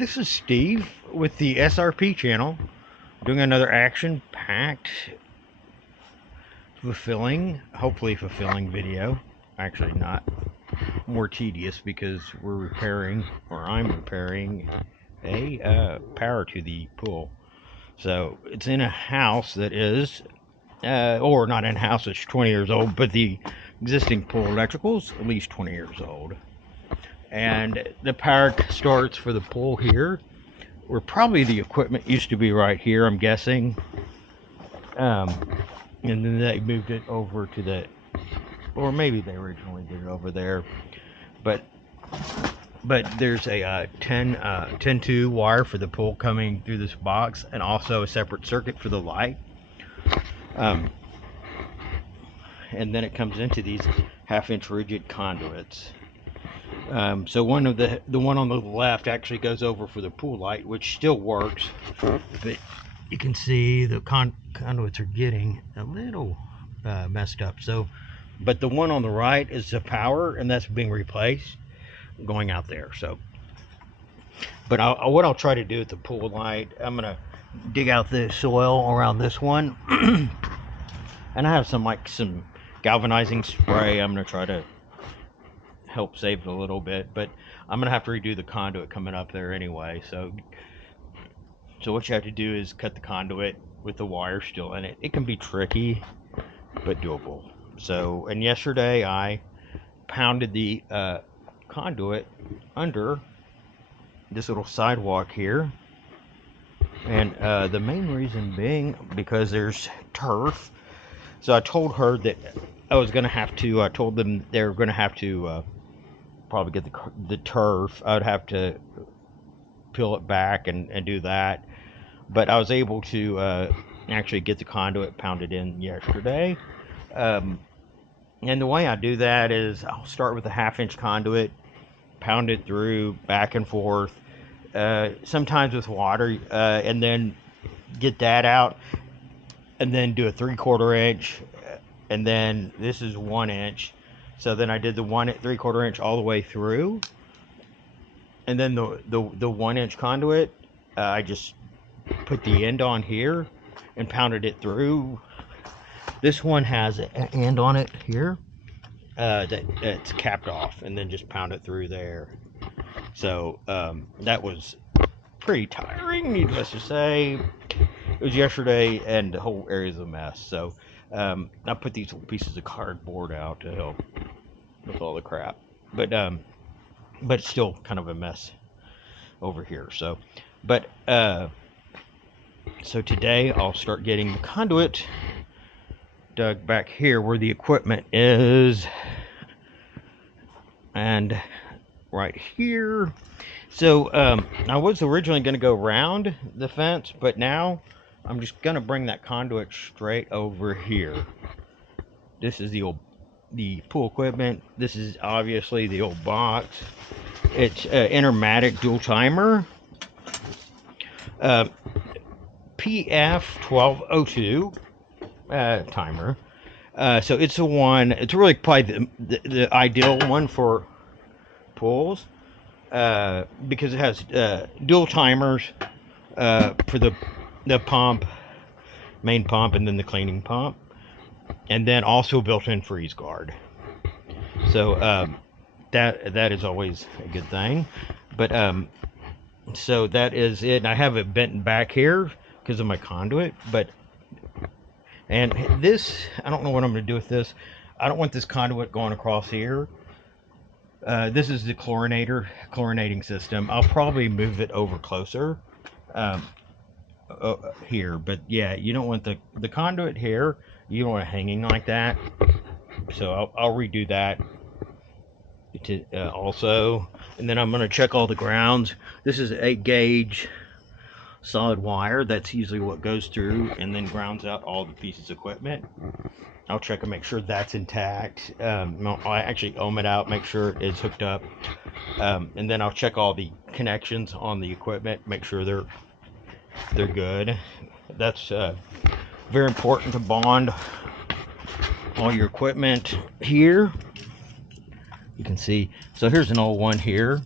This is Steve with the SRP channel, doing another action-packed, hopefully fulfilling video. Actually not, more tedious because I'm repairing a power to the pool. So it's in a house that is, or not in a house that's 20 years old, but the existing pool electrical's at least 20 years old. And the power starts for the pool here, where probably the equipment used to be right here, I'm guessing. And then they moved it over to or maybe they originally did it over there. But there's a 10-2 wire for the pool coming through this box, and also a separate circuit for the light. And then it comes into these half-inch rigid conduits. So one on the left actually goes over for the pool light, which still works, but you can see the conduits are getting a little messed up. So, but the one on the right is the power, and that's being replaced, going out there. So, but what I'll try to do with the pool light, I'm gonna dig out the soil around this one, and I have some galvanizing spray. I'm gonna try to help save it a little bit, but I'm gonna have to redo the conduit coming up there anyway. So what you have to do is cut the conduit with the wire still in it. It can be tricky, but doable. So, and yesterday I pounded the conduit under this little sidewalk here, and the main reason being because there's turf. So I told her that I was gonna have to. I told them they were gonna have to probably get the turf. I'd have to peel it back and do that, but I was able to actually get the conduit pounded in yesterday. And the way I do that is I'll start with a half-inch conduit, pound it through back and forth, sometimes with water, and then get that out, and then do a 3/4 inch, and then this is 1 inch. So then I did the 3/4 inch all the way through, and then the 1 inch conduit, I just put the end on here and pounded it through. This one has an end on it here that's capped off, and then just pound it through there. So that was pretty tiring, needless to say. It was yesterday, and the whole area is a mess. So I put these little pieces of cardboard out to help with all the crap, but it's still kind of a mess over here. So, but so today I'll start getting the conduit dug back here where the equipment is, and right here. So I was originally going to go around the fence, but now I'm just going to bring that conduit straight over here. This is the pool equipment. This is obviously the old box. It's Intermatic dual timer, PF 1202 timer. So it's the one. It's really probably the ideal one for pools, because it has dual timers for the pump, main pump, and then the cleaning pump, and then also built-in freeze guard. So that is always a good thing. But so that is it. And I have it bent back here because of my conduit, and this, I don't know what I'm going to do with this. I don't want this conduit going across here. This is the chlorinating system. I'll probably move it over closer here, but yeah, you don't want the conduit here. You don't want it hanging like that. So I'll redo that also, and then I'm going to check all the grounds. This is 8-gauge solid wire. That's usually what goes through and then grounds out all the pieces of equipment. I'll check and make sure that's intact. I'll actually ohm it out, make sure it's hooked up, and then I'll check all the connections on the equipment, make sure they're good. That's very important to bond all your equipment here. You can see, so here's an old one here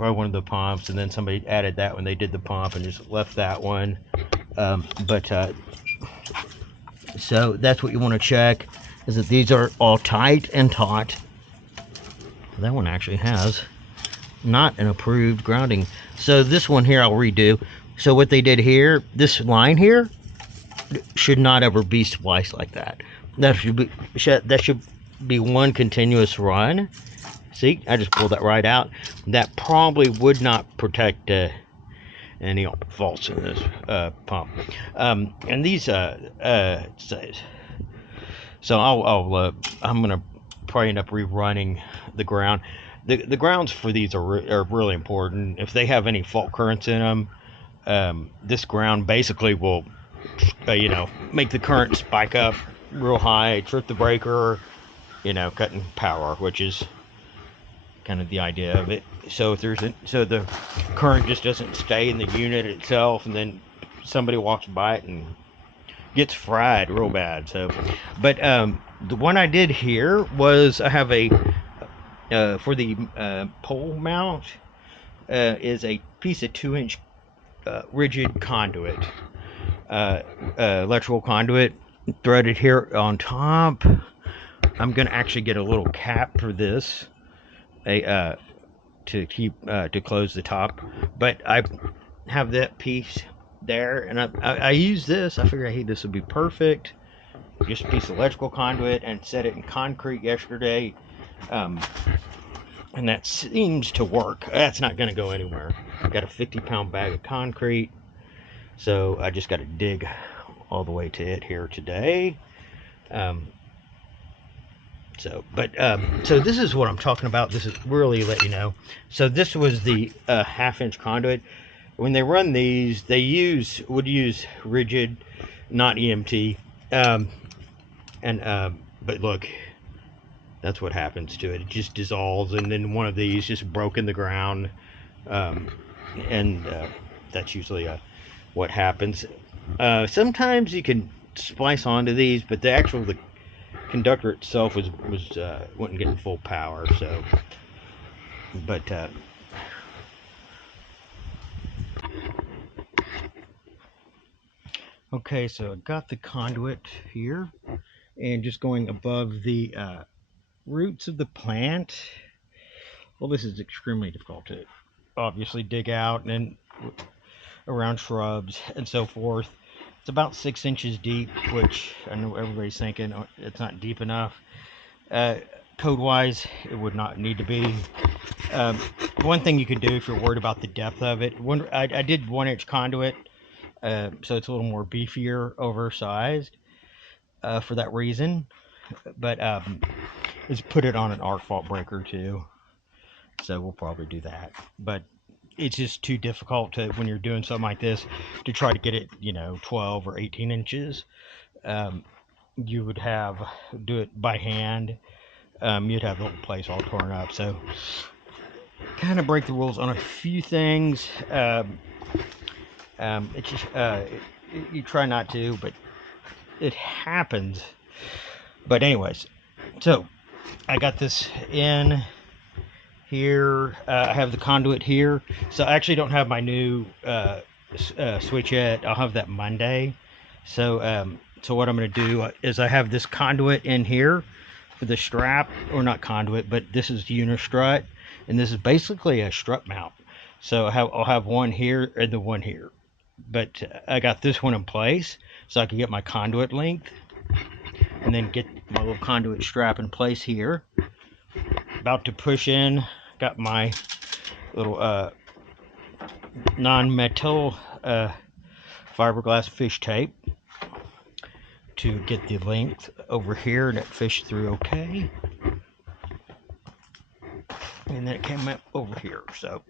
probably one of the pumps, and then somebody added that when they did the pump and just left that one. So that's what you want to check, is that these are all tight and taut. That one actually has not an approved grounding. So this one here I'll redo. So what they did here, this line here should not ever be spliced like that. That should be one continuous run. See, I just pulled that right out. That probably would not protect any faults in this pump. And these so I'm gonna probably end up rerunning the ground. The grounds for these are really important. If they have any fault currents in them, this ground basically will make the current spike up real high, trip the breaker, cutting power, which is kind of the idea of it. So if so the current just doesn't stay in the unit itself, and then somebody walks by it and gets fried real bad. So, but the one I did here was I have a for the pole mount is a piece of 2-inch rigid conduit, electrical conduit, threaded here on top. I'm gonna actually get a little cap for this, to keep to close the top. But I have that piece there, and I use this. I figured, hey, this would be perfect. Just a piece of electrical conduit, and set it in concrete yesterday, and that seems to work. That's not going to go anywhere. I got a 50-pound bag of concrete, so I just got to dig all the way to it here today. So this is what I'm talking about. This is really let you know. So this was the 1/2-inch conduit. When they run these, they would use rigid, not EMT. But look, that's what happens to it. It just dissolves, and then one of these just broke in the ground, and that's usually what happens. Sometimes you can splice onto these, but the conductor itself wasn't getting full power. So, but okay, so I got the conduit here, and just going above the roots of the plant. Well, this is extremely difficult to obviously dig out, and then around shrubs and so forth. It's about 6 inches deep, which I know everybody's thinking it's not deep enough. Code-wise, it would not need to be. One thing you can do if you're worried about the depth of it, I did 1-inch conduit, so it's a little more beefier, oversized for that reason. But let's put it on an arc fault breaker too, so we'll probably do that. But it's just too difficult when you're doing something like this to try to get it 12 or 18 inches. You would do it by hand. You'd have the whole place all torn up. So kind of break the rules on a few things. It's just you try not to, but it happens. But anyways, so I got this in here. I have the conduit here, so I actually don't have my new switch yet. I'll have that Monday. So what I'm going to do is I have this conduit in here for the strap, or not conduit, but this is the unistrut, and this is basically a strut mount. So I'll have one here and the one here, but I got this one in place so I can get my conduit length, and then get my little conduit strap in place here. About to push in. Got my little non-metal fiberglass fish tape to get the length over here, and it fished through okay. And then it came up over here. So,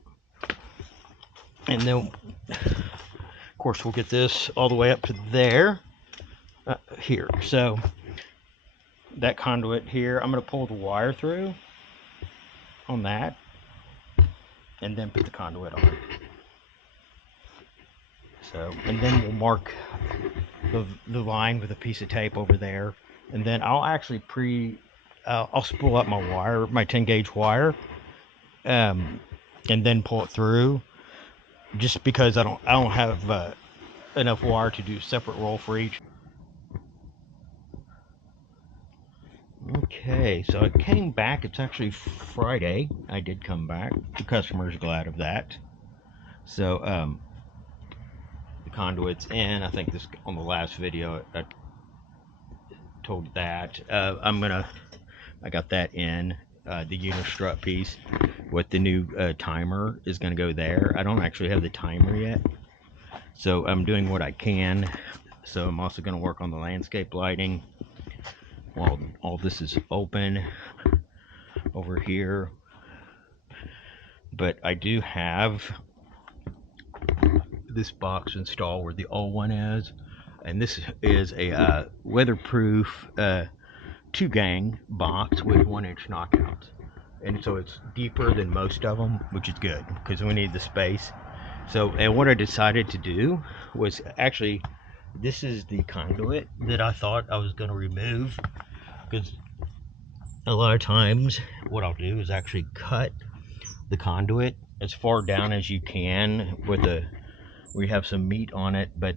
and then of course we'll get this all the way up to there, here. So that conduit here, I'm going to pull the wire through on that, and then put the conduit on. So, and then we'll mark the line with a piece of tape over there, and then I'll actually I'll spool up my wire, my 10 gauge wire, and then pull it through, just because I don't have enough wire to do separate roll for each. Okay, so I came back. It's actually Friday. I did come back. The customer's glad of that. So the conduit's in. I think this on the last video I told that. I got that in. The unistrut piece with the new timer is gonna go there. I don't actually have the timer yet, so I'm doing what I can. So I'm also gonna work on the landscape lighting while all this is open over here. But I do have this box installed where the old one is, and this is a weatherproof 2-gang box with 1-inch knockouts, and so it's deeper than most of them, which is good because we need the space. So, and what I decided to do was actually, this is the conduit that I thought I was going to remove, because a lot of times what I'll do is actually cut the conduit as far down as you can with we have some meat on it, but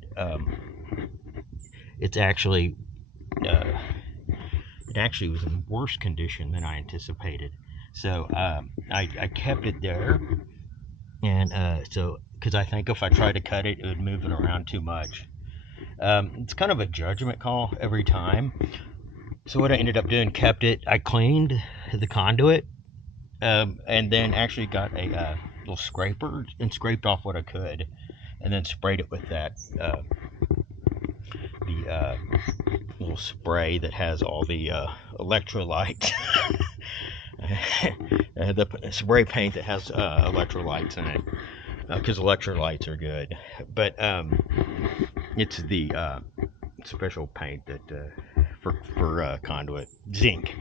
it's actually it actually was in worse condition than I anticipated. So I kept it there, and so because I think if I tried to cut it, it would move it around too much. It's kind of a judgment call every time. So what I ended up doing, kept it. I cleaned the conduit, and then actually got a little scraper and scraped off what I could, and then sprayed it with that the little spray that has all the electrolytes. The spray paint that has electrolytes in it, because electrolytes are good. But it's the special paint that for conduit, zinc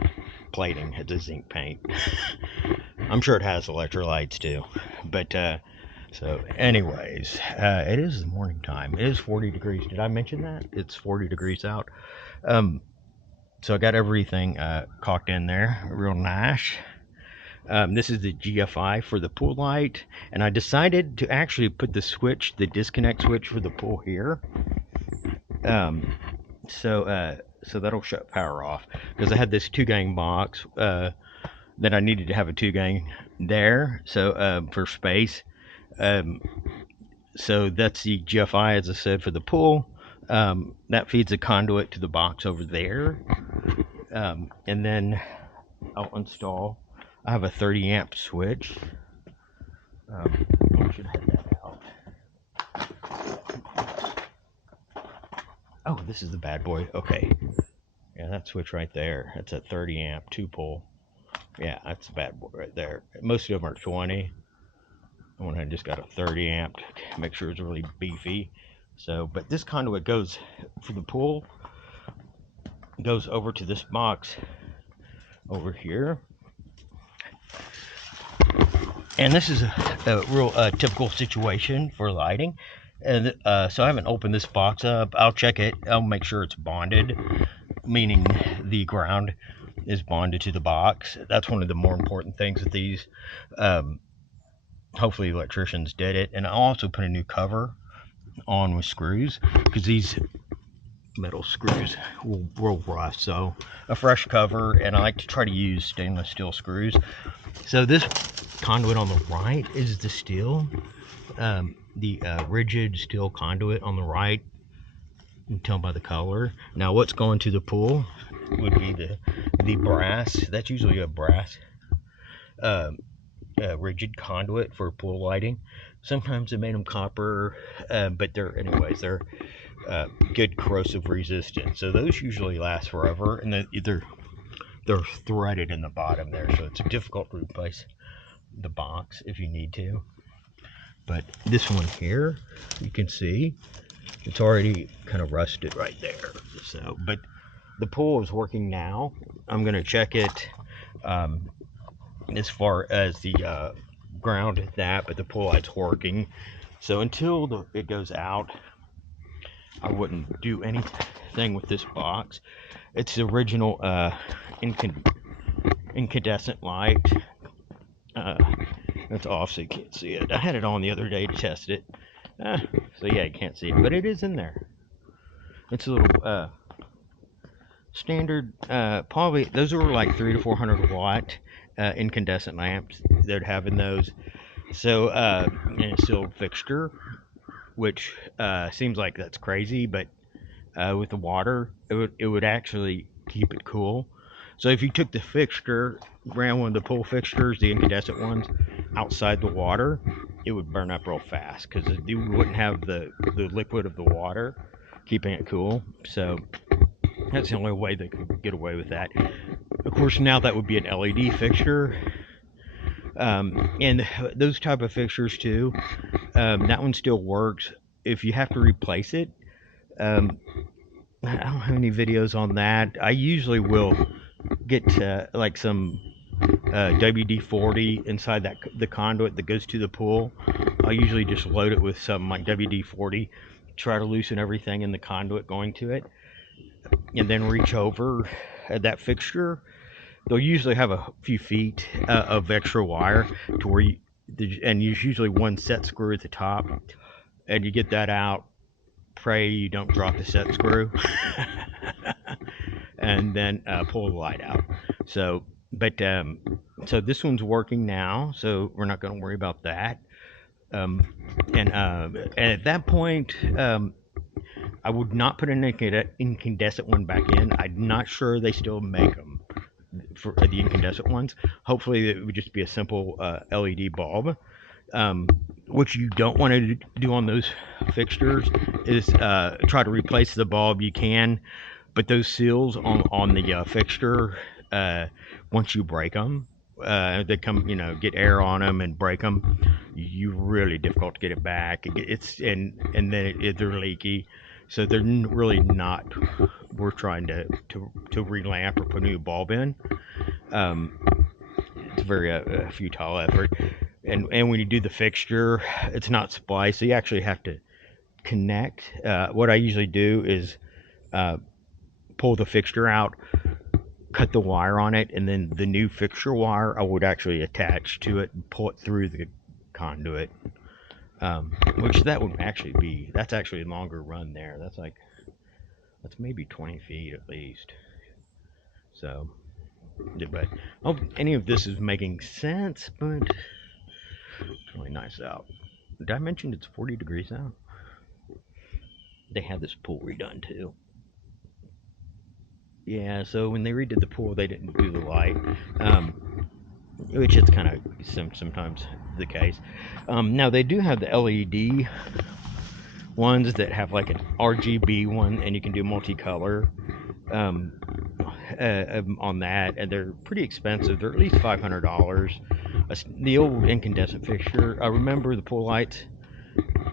plating. It's a zinc paint. I'm sure it has electrolytes too. But so anyways, it is the morning time. It is 40 degrees. Did I mention that? It's 40 degrees out. So I got everything caulked in there real nice. This is the GFI for the pool light, and I decided to actually put the switch, the disconnect switch for the pool here. So that'll shut power off, because I had this 2-gang box that I needed to have a 2-gang there, so for space. So that's the GFI, as I said, for the pool. That feeds the conduit to the box over there, and then I'll install. I have a 30 amp switch. I should have that out. Oh, this is the bad boy. Okay. Yeah, that switch right there. That's a 30 amp 2-pole. Yeah, that's the bad boy right there. Most of them are 20. The one I just got a 30 amp to make sure it's really beefy. So, but this conduit goes for the pool, goes over to this box over here. And this is a real typical situation for lighting. And so I haven't opened this box up. I'll check it. I'll make sure it's bonded, meaning the ground is bonded to the box. That's one of the more important things with these. Hopefully electricians did it. And I'll also put a new cover on with screws, because these metal screws will rust. So a fresh cover, and I like to try to use stainless steel screws. So this conduit on the right is the steel, the rigid steel conduit on the right. You can tell by the color. Now what's going to the pool would be the brass. That's usually a brass rigid conduit for pool lighting. Sometimes they made them copper, but they're good corrosive resistant. So those usually last forever, and they're threaded in the bottom there, so it's difficult to replace the box if you need to. But this one here, you can see it's already kind of rusted right there. So, but the pool is working now. I'm going to check it as far as the ground that, but the pool light's working. So until it goes out, I wouldn't do anything with this box. It's the original incandescent light. That's off so you can't see it. I had it on the other day to test it. So yeah, you can't see it, but it is in there. It's a little standard, probably those are like 300 to 400 watt incandescent lamps they'd have in those. So and it's still a fixture, which seems like that's crazy, but with the water, it would actually keep it cool. So if you took the fixture, ran one of the pull fixtures, the incandescent ones, outside the water, it would burn up real fast because you wouldn't have the liquid of the water keeping it cool. So that's the only way they could get away with that. Of course, now that would be an LED fixture. And those type of fixtures too, that one still works. If you have to replace it, I don't have any videos on that. I usually will get like some WD-40 inside the conduit that goes to the pool. I'll usually just load it with some like WD-40, try to loosen everything in the conduit going to it, and then reach over that fixture. They'll usually have a few feet of extra wire to where and there's usually one set screw at the top, and you get that out. Pray you don't drop the set screw, and then pull the light out. So, but so this one's working now, so we're not going to worry about that. And at that point, I would not put an incandescent one back in. I'm not sure they still make them for the incandescent ones. Hopefully it would just be a simple LED bulb. What you don't want to do on those fixtures is try to replace the bulb. You can, but those seals on the fixture, once you break them, they come, get air on them and break them. You really difficult to get it back. And then they're leaky. So they're really not worth trying to relamp or put a new bulb in. It's very futile effort. And when you do the fixture, it's not spliced, so you actually have to connect. What I usually do is pull the fixture out, cut the wire on it, and then the new fixture wire I would actually attach to it and pull it through the conduit. Which that would actually be, that's actually a longer run there. That's maybe 20 feet at least. So, but I hope any of this is making sense, but it's really nice out. Did I mention it's 40 degrees out? They had this pool redone too. Yeah, so when they redid the pool, they didn't do the light. Which is kind of sometimes the case. Now they do have the LED ones that have like an RGB one, and you can do multicolor on that, and they're pretty expensive. They're at least $500. The old incandescent fixture, I remember the pool lights.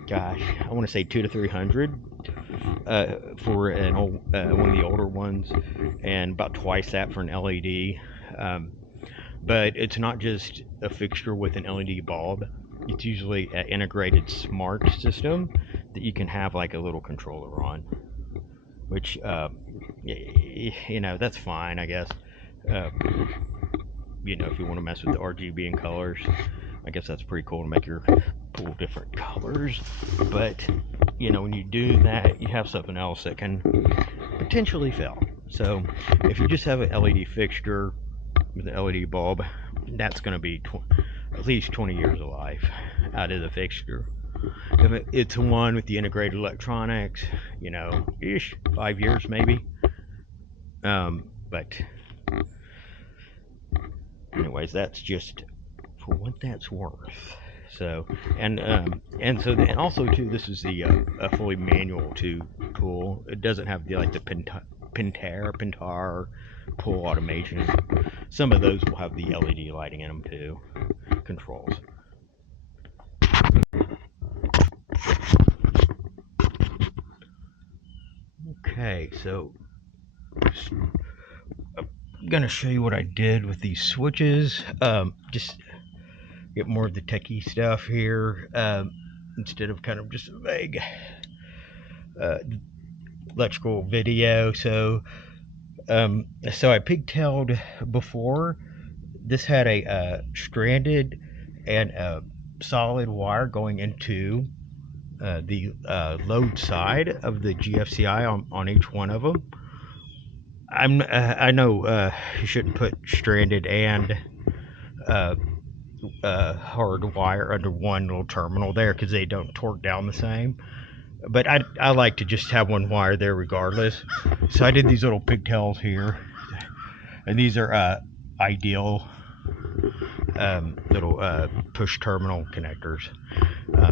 Gosh, I want to say $200 to $300 for an old one of the older ones, and about twice that for an LED. But it's not just a fixture with an LED bulb. It's usually an integrated smart system that you can have like a little controller on, which, that's fine, I guess. If you want to mess with the RGB and colors, I guess that's pretty cool to make your pool different colors. But, when you do that, you have something else that can potentially fail. So if you just have an LED fixture with an LED bulb, that's going to be at least 20 years of life out of the fixture. If it's one with the integrated electronics, 5 years maybe. But anyways, that's just for what that's worth. So and also too, this is the a fully manual pool. It doesn't have the Pentair pool automation. Some of those will have the LED lighting in them too. Controls. Okay, so I'm gonna show you what I did with these switches. Just get more of the techie stuff here, instead of kind of just a vague electrical video. So I pigtailed before. This had a stranded and solid wire going into the load side of the GFCI on each one of them. I know you shouldn't put stranded and hard wire under one little terminal there because they don't torque down the same. But I like to just have one wire there regardless. So I did these little pigtails here, and these are ideal little push terminal connectors.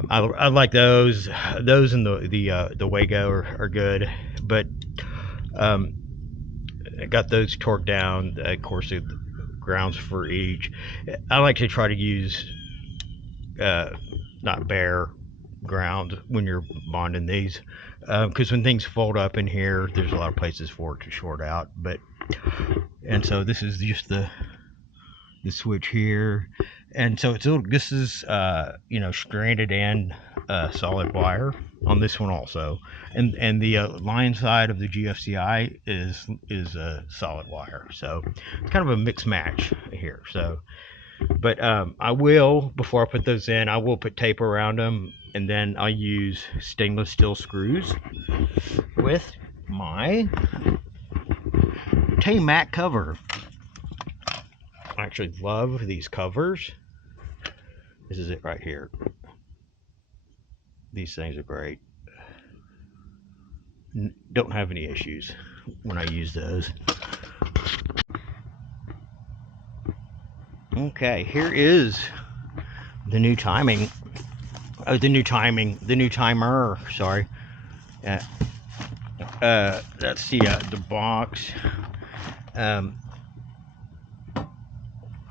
I like those. Those and the Wago are good, but I got those torqued down. Of course, the grounds for each. I like to try to use not bare ground when you're bonding these, because when things fold up in here, there's a lot of places for it to short out. And so this is just the switch here, and so this is stranded and solid wire on this one also, and the line side of the GFCI is a solid wire, so it's kind of a mixed match here. So but I will, before I put those in, I will put tape around them, and then I'll use stainless steel screws with my Tay-Mac cover. I actually love these covers. This is it right here. These things are great. Don't have any issues when I use those. Okay, here is the new timing. Oh, the new timer. Sorry. That's the box.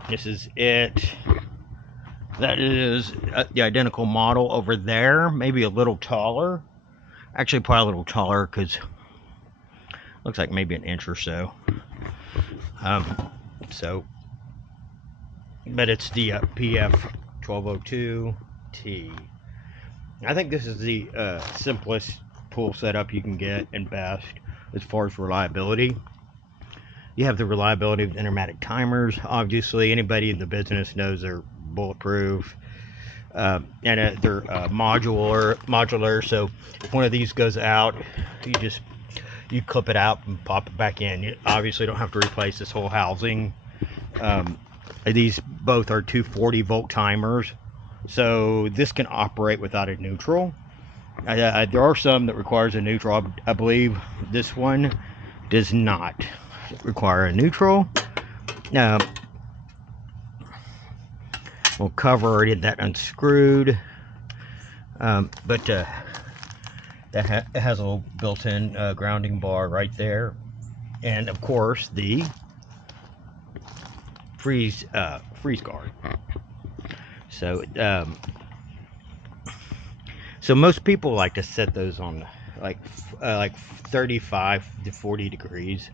This is it. That is the identical model over there. Maybe a little taller. Actually, probably a little taller because looks like maybe an inch or so. But it's the PF1202T. I think this is the simplest pool setup you can get and best as far as reliability. You have the reliability of Intermatic timers. Obviously, anybody in the business knows they're bulletproof, and they're modular. So if one of these goes out, you clip it out and pop it back in. You obviously don't have to replace this whole housing. These both are 240 volt timers, so this can operate without a neutral. There are some that requires a neutral. I believe this one does not require a neutral. We'll cover already that unscrewed, but it has a little built-in grounding bar right there, and of course the freeze guard. So most people like to set those on like 35 to 40 degrees,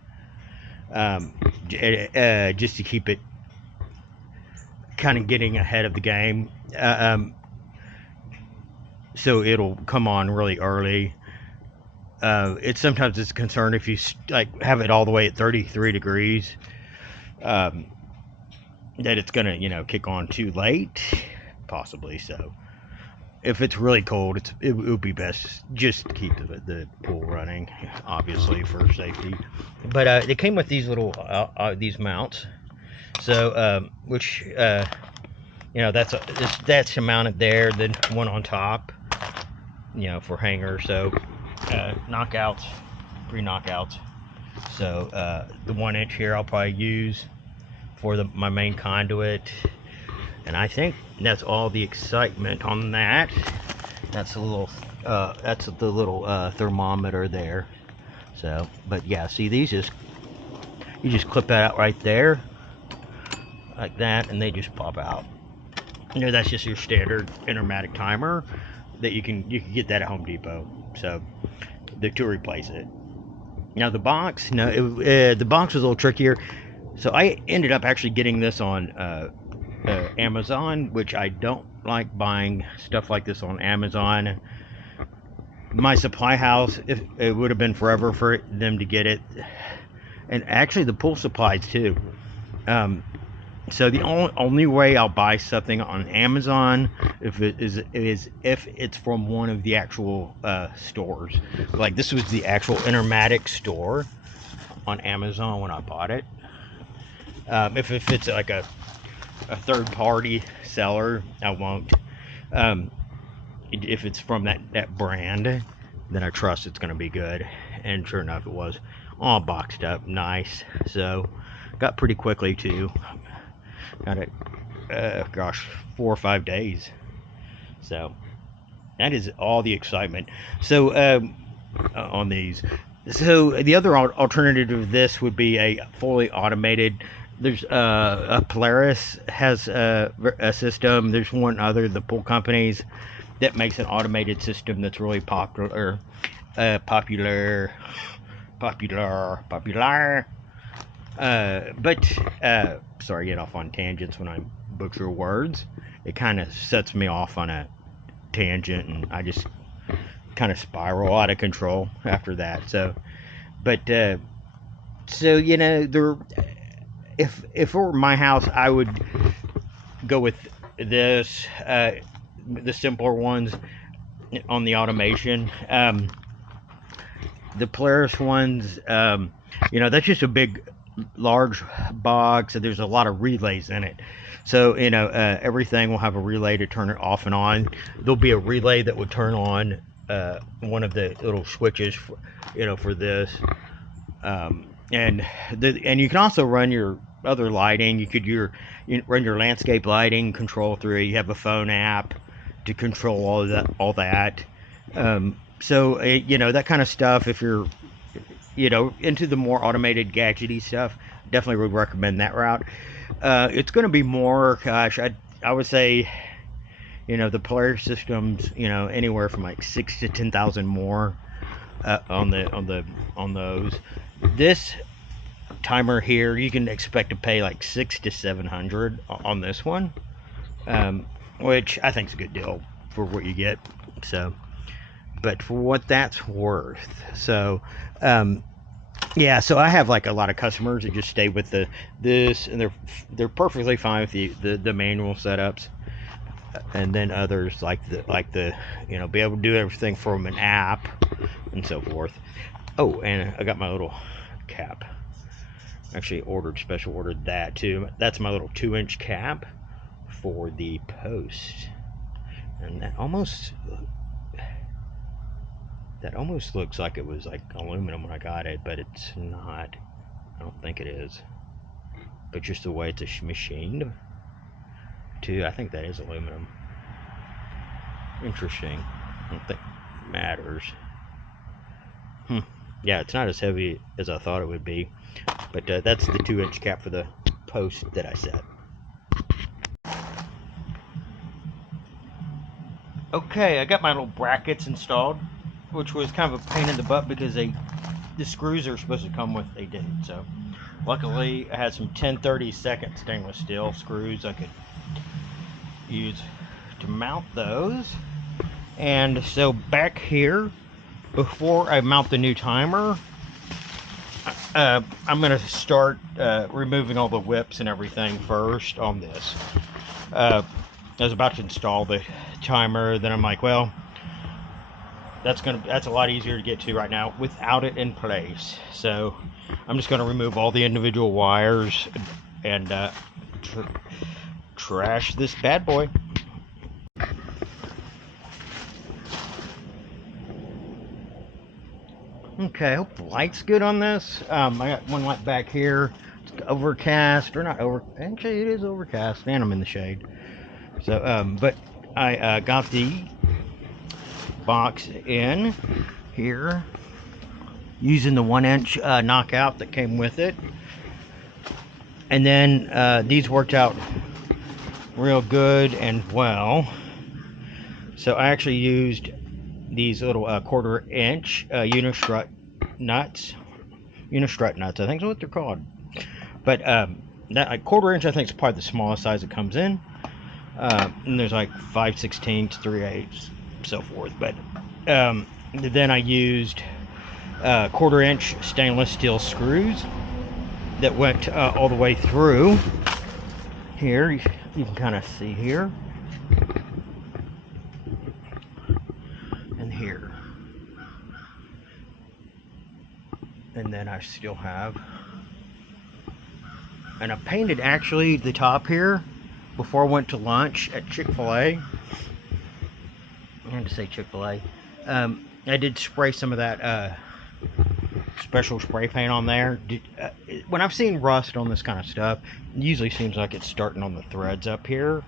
just to keep it kind of getting ahead of the game. So it'll come on really early. It's sometimes a concern if you have it all the way at 33 degrees, that it's gonna kick on too late, possibly. So if it's really cold, it would be best just to keep the pool running, obviously for safety. But it came with these little these mounts. So which that's mounted there. Then one on top, for hangers. So knockouts, pre-knockouts. So the 1 inch here I'll probably use for my main conduit, and I think that's all the excitement on that. That's the little thermometer there. So, but yeah, see, these you just clip that out right there like that, and they just pop out. That's just your standard Intermatic timer that you can get that at Home Depot. So to replace it. Now the box, the box was a little trickier. So I ended up actually getting this on Amazon, which I don't like buying stuff like this on Amazon. My supply house, it would have been forever for them to get it, and actually the pool supplies too. So the only way I'll buy something on Amazon is if it's from one of the actual stores. Like this was the actual Intermatic store on Amazon when I bought it. If it's like a third party seller, I won't. Um, if it's from that brand, then I trust it's going to be good. And sure enough, it was all boxed up, nice. So got pretty quickly too. Got it, gosh, 4 or 5 days. So that is all the excitement. So on these. So the other alternative to this would be a fully automated. There's a Polaris has a system. There's one other, the pool companies, that makes an automated system that's really popular. Popular. But sorry, get off on tangents when I butcher words. It kind of sets me off on a tangent, and I just kind of spiral out of control after that. So, but so there. If it were my house, I would go with this, the simpler ones on the automation. The Polaris ones, that's just a big, large box. So there's a lot of relays in it. So everything will have a relay to turn it off and on. There'll be a relay that would turn on one of the little switches, for this. And you can also run your other lighting. You could run your landscape lighting control through it. You have a phone app to control all that. So that kind of stuff. If you're into the more automated gadgety stuff, definitely would recommend that route. It's going to be more. Gosh, I would say, the Polaris systems, anywhere from like 6,000 to 10,000 more on those. This timer here, you can expect to pay like 600 to 700 on this one, which I think is a good deal for what you get. So, but for what that's worth, so yeah. So I have like a lot of customers that just stay with this, and they're perfectly fine with the manual setups. And then others like the be able to do everything from an app and so forth. Oh, and I got my little cap. Actually special ordered that too. That's my little 2-inch cap for the post. And that almost looks like it was like aluminum when I got it, but it's not. I don't think it is. But just the way it's machined too, I think that is aluminum. Interesting. I don't think it matters. Yeah, it's not as heavy as I thought it would be. But that's the 2-inch cap for the post that I set. Okay, I got my little brackets installed, which was kind of a pain in the butt because the screws are supposed to come with, they didn't. So luckily I had some 1032 stainless steel screws I could use to mount those. And so back here, before I mount the new timer, I'm going to start removing all the whips and everything first on this. I was about to install the timer, then I'm like, well, that's a lot easier to get to right now without it in place. So I'm just going to remove all the individual wires and trash this bad boy. Okay, I hope the light's good on this. I got one light back here. It's overcast, or not over. Actually, it is overcast, and I'm in the shade. So, but I got the box in here using the 1-inch knockout that came with it, and then these worked out real good and well. So I actually used these little 1/4-inch unistrut nuts. Unistrut nuts, I think is what they're called. But that like 1/4-inch, I think is probably the smallest size it comes in. And there's like 5/16, 3/8, so forth. But then I used 1/4-inch stainless steel screws that went all the way through. here, you can kind of see here and here. And then I still have, and I painted actually the top here before I went to lunch at Chick-fil-A. I had to say Chick-fil-A. I did spray some of that special spray paint on there. When I've seen rust on this kind of stuff, it usually seems like it's starting on the threads up here.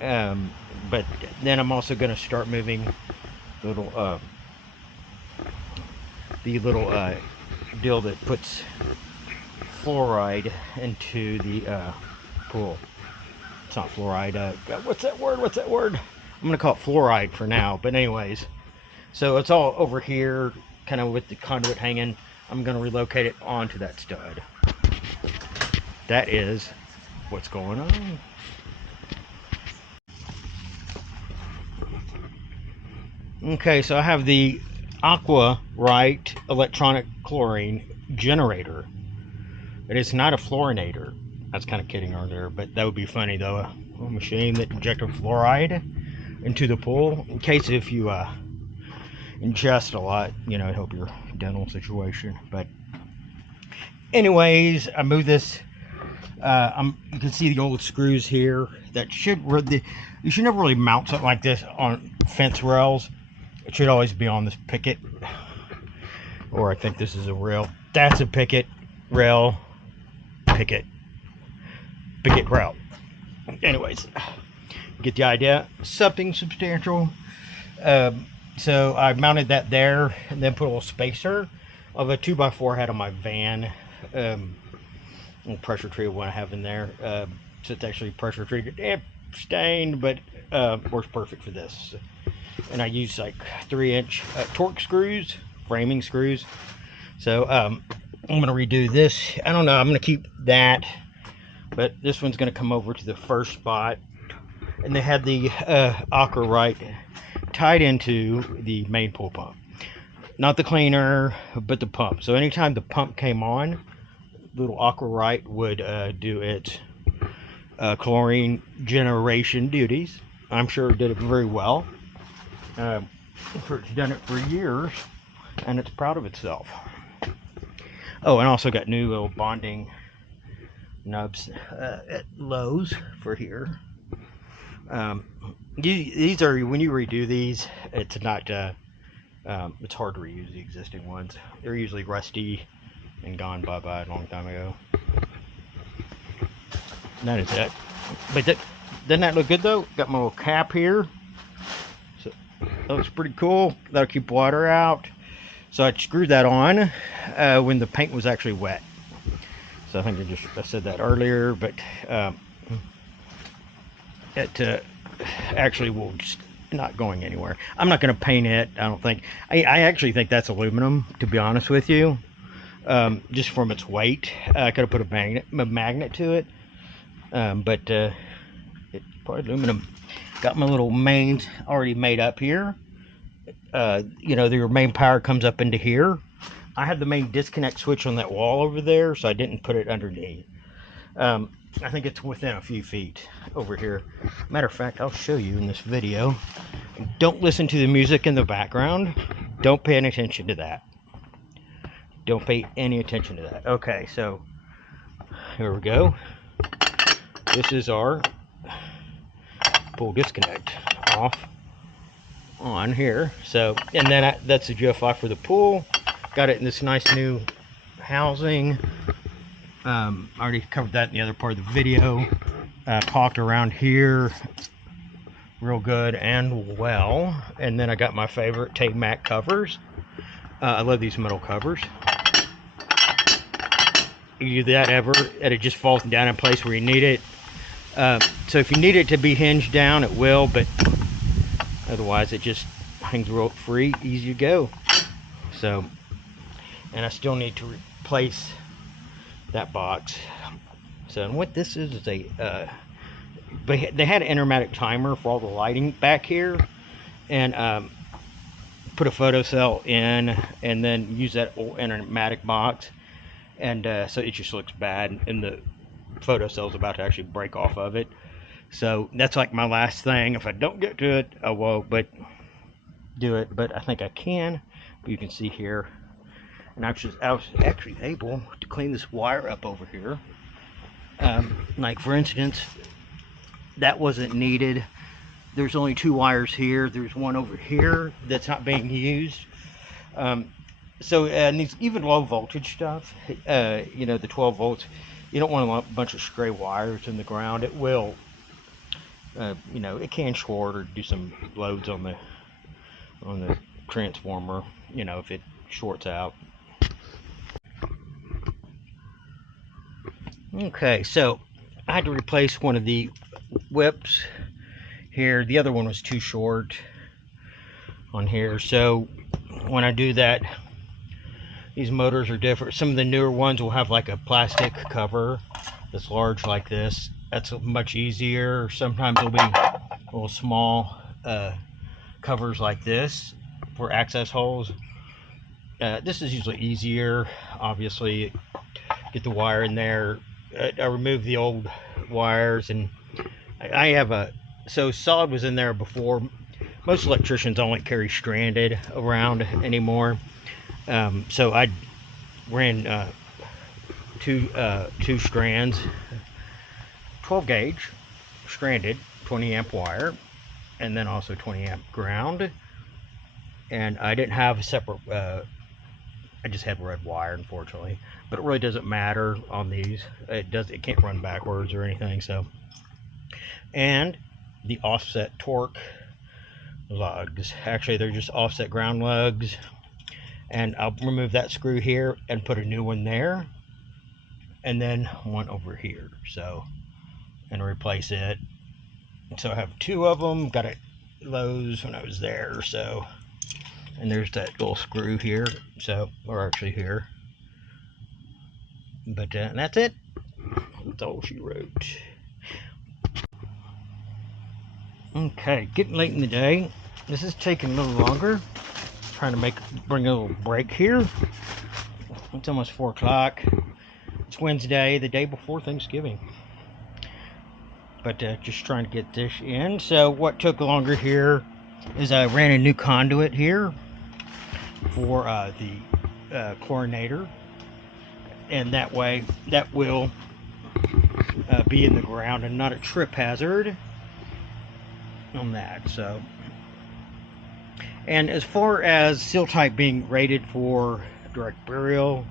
But then I'm also going to start moving the little deal that puts fluoride into the pool. It's not fluoride. What's that word? I'm going to call it fluoride for now. But anyways, so it's all over here, kind of with the conduit hanging. I'm going to relocate it onto that stud. That is what's going on. Okay, so I have the Aqua-Rite electronic chlorine generator. It is not a fluorinator. That's kind of kidding earlier, but that would be funny though. A machine that injected fluoride into the pool in case if you ingest a lot, you know, help your dental situation. But anyways, I moved this. You can see the old screws here. That should you should never really mount something like this on fence rails. It should always be on this picket, or I think this is a rail. That's a picket rail. Picket rail. Anyways, get the idea. Something substantial. So I mounted that there, and then put a little spacer of a 2x4 I had on my van. Little pressure treated one I have in there. So it's actually pressure treated, stained, but works perfect for this. And I use like 3-inch torque screws, framing screws. So I'm gonna redo this. I don't know. I'm gonna keep that, but this one's gonna come over to the first spot. And they had the Aqua-Rite tied into the main pool pump, not the cleaner, but the pump. So anytime the pump came on, little Aqua-Rite would do its chlorine generation duties. I'm sure it did it very well. It's done it for years, and it's proud of itself. Oh, and also got new little bonding nubs at Lowe's for here. These are, when you redo these, it's not it's hard to reuse the existing ones. They're usually rusty and gone bye-bye a long time ago. And that is it. But doesn't that look good though? Got my little cap here. So that looks pretty cool. That'll keep water out. So I screwed that on when the paint was actually wet. So I think I said that earlier, but it actually will just not going anywhere. I'm not going to paint it. I don't think. I actually think that's aluminum, to be honest with you. Just from its weight, I could have put a magnet to it, but it's probably aluminum. Got my little mains already made up here. You know, your main power comes up into here. I had the main disconnect switch on that wall over there, so I didn't put it underneath. I think it's within a few feet over here. Matter of fact, I'll show you in this video. Don't listen to the music in the background. Don't pay any attention to that. Don't pay any attention to that. Okay, so here we go. This is our pull disconnect off on here. So, and then that's the GFI for the pool. Got it in this nice new housing. I already covered that in the other part of the video. Caulked around here real good and well. And then I got my favorite Tape-Mac covers. I love these metal covers. You do that ever, and it just falls down in place where you need it. So if you need it to be hinged down, it will, but otherwise it just hangs real free, easy to go. So, and I still need to replace that box. So, and what this is a but they had an intermatic timer for all the lighting back here, and put a photocell in, and then use that intermatic box, and so it just looks bad in the photocell's about to actually break off of it. So that's like my last thing. If I don't get to it, I won't do it, but I think I can. But you can see here, and I was actually able to clean this wire up over here. Like for instance, that wasn't needed. There's only 2 wires here. There's one over here that's not being used. So these even low voltage stuff, you know, the 12 volts, you don't want a bunch of stray wires in the ground. It will, you know, it can short or do some loads on the transformer, you know, if it shorts out. Okay, so I had to replace one of the whips here. The other one was too short on here, so when I do that, these motors are different. Some of the newer ones will have like a plastic cover that's large like this. That's much easier. Sometimes there'll be little small covers like this for access holes. This is usually easier. Obviously, get the wire in there. I removed the old wires, and I have so solid was in there before. Most electricians don't carry stranded around anymore. So I ran two strands, 12 gauge stranded 20 amp wire, and then also 20 amp ground. And I didn't have a separate, I just had red wire, unfortunately, but it really doesn't matter on these. It can't run backwards or anything. So, and the offset torque lugs, actually they're just offset ground lugs, and I'll remove that screw here and put a new one there, and then one over here, so, and replace it. So I have 2 of them. Got it at Lowe's when I was there. So, and there's that little screw here, so, or actually here, but and that's it. That's all she wrote. Okay, getting late in the day. This is taking a little longer. Trying to bring a little break here. It's almost 4 o'clock. It's Wednesday, the day before Thanksgiving. But just trying to get this in. So what took longer here is I ran a new conduit here for the chlorinator, and that way that will be in the ground and not a trip hazard on that. So, and as far as seal type being rated for direct burial,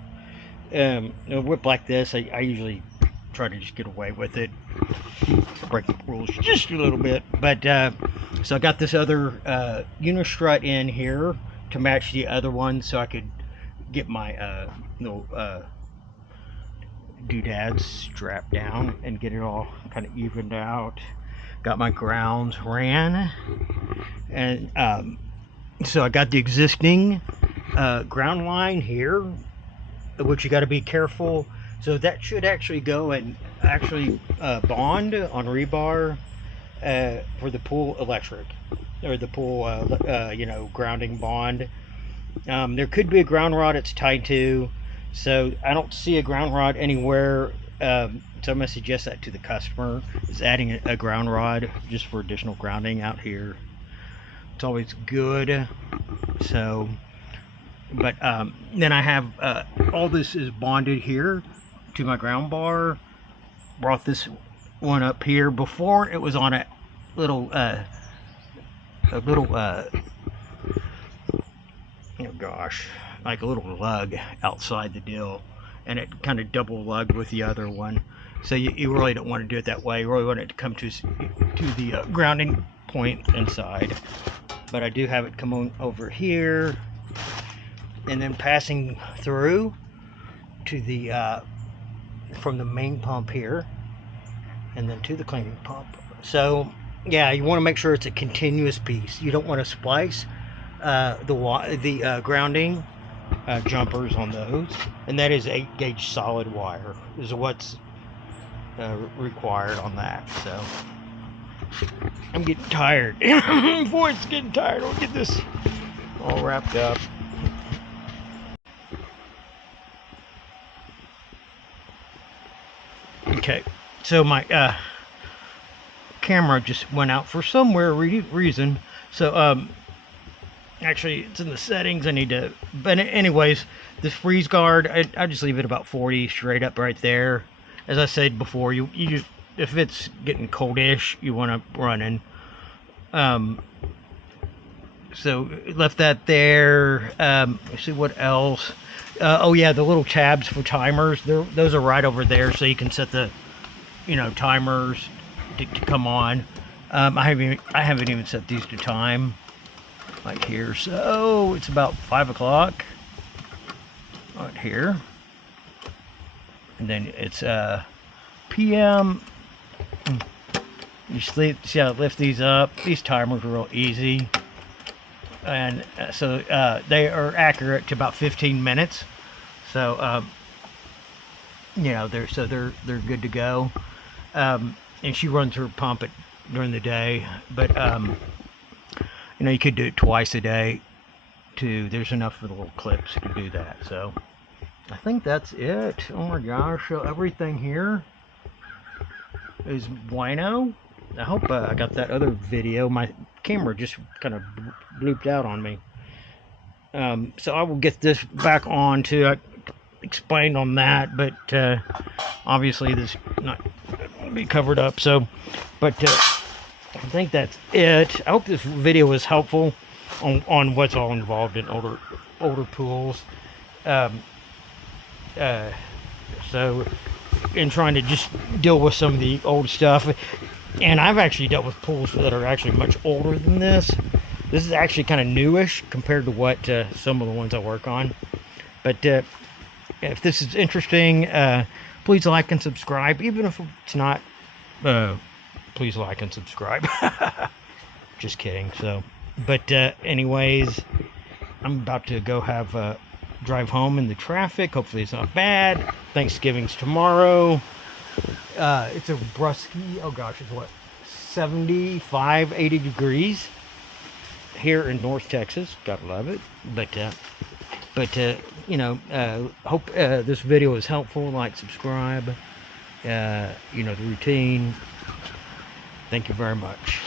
a whip like this, I usually try to just get away with it, break the rules just a little bit. But so I got this other unistrut in here to match the other one, so I could get my little doodads strapped down and get it all kind of evened out. Got my grounds ran, and so I got the existing ground line here, which you got to be careful. So that should actually go and actually bond on rebar for the pool electric, or the pool you know, grounding bond. There could be a ground rod it's tied to, so I don't see a ground rod anywhere. So I'm gonna suggest that to the customer, is adding a ground rod just for additional grounding out here. It's always good. So, but then I have all this is bonded here to my ground bar. Brought this one up here. Before it was on a little oh gosh, like a little lug outside the deal, and it kind of double lugged with the other one. So you really don't want to do it that way. You really want it to come to the grounding point inside. But I do have it come on over here, and then passing through to the from the main pump here, and then to the cleaning pump. So yeah, you want to make sure it's a continuous piece. You don't want to splice the grounding jumpers on those, and that is 8 gauge solid wire is what's required on that. So I'm getting tired. Voice getting tired. I'll get this all wrapped up. Okay, so my camera just went out for some weird reason. So actually it's in the settings. I need to. But anyways, this freeze guard, I just leave it about 40 straight up right there. As I said before, you just, if it's getting coldish, you want to run in. So left that there. Let's see what else. Oh yeah, the little tabs for timers. Those are right over there, so you can set the, timers to come on. I haven't even set these to time, like here. So it's about 5 o'clock. Right here, and then it's p.m. You see how I lift these up. These timers are real easy. And so they are accurate to about 15 minutes. So they're good to go. And she runs her pump during the day, but you could do it twice a day too. There's enough for the little clips to do that. So I think that's it. Oh my gosh! So everything here is bueno. I hope I got that other video. My camera just kind of blooped out on me. So I will get this back on too. I explained on that, but obviously this not going to be covered up. So, but I think that's it. I hope this video was helpful on what's all involved in older pools. So in trying to just deal with some of the old stuff. And I've actually dealt with pools that are actually much older than this. This is actually kind of newish compared to what some of the ones I work on. But if this is interesting, please like and subscribe. Even if it's not, please like and subscribe. Just kidding. So, but anyways, I'm about to go have drive home in the traffic. Hopefully it's not bad. Thanksgiving's tomorrow. It's a brusky, oh gosh, it's what, 75, 80 degrees here in North Texas. Gotta love it. But hope this video is helpful. Like, subscribe, the routine. Thank you very much.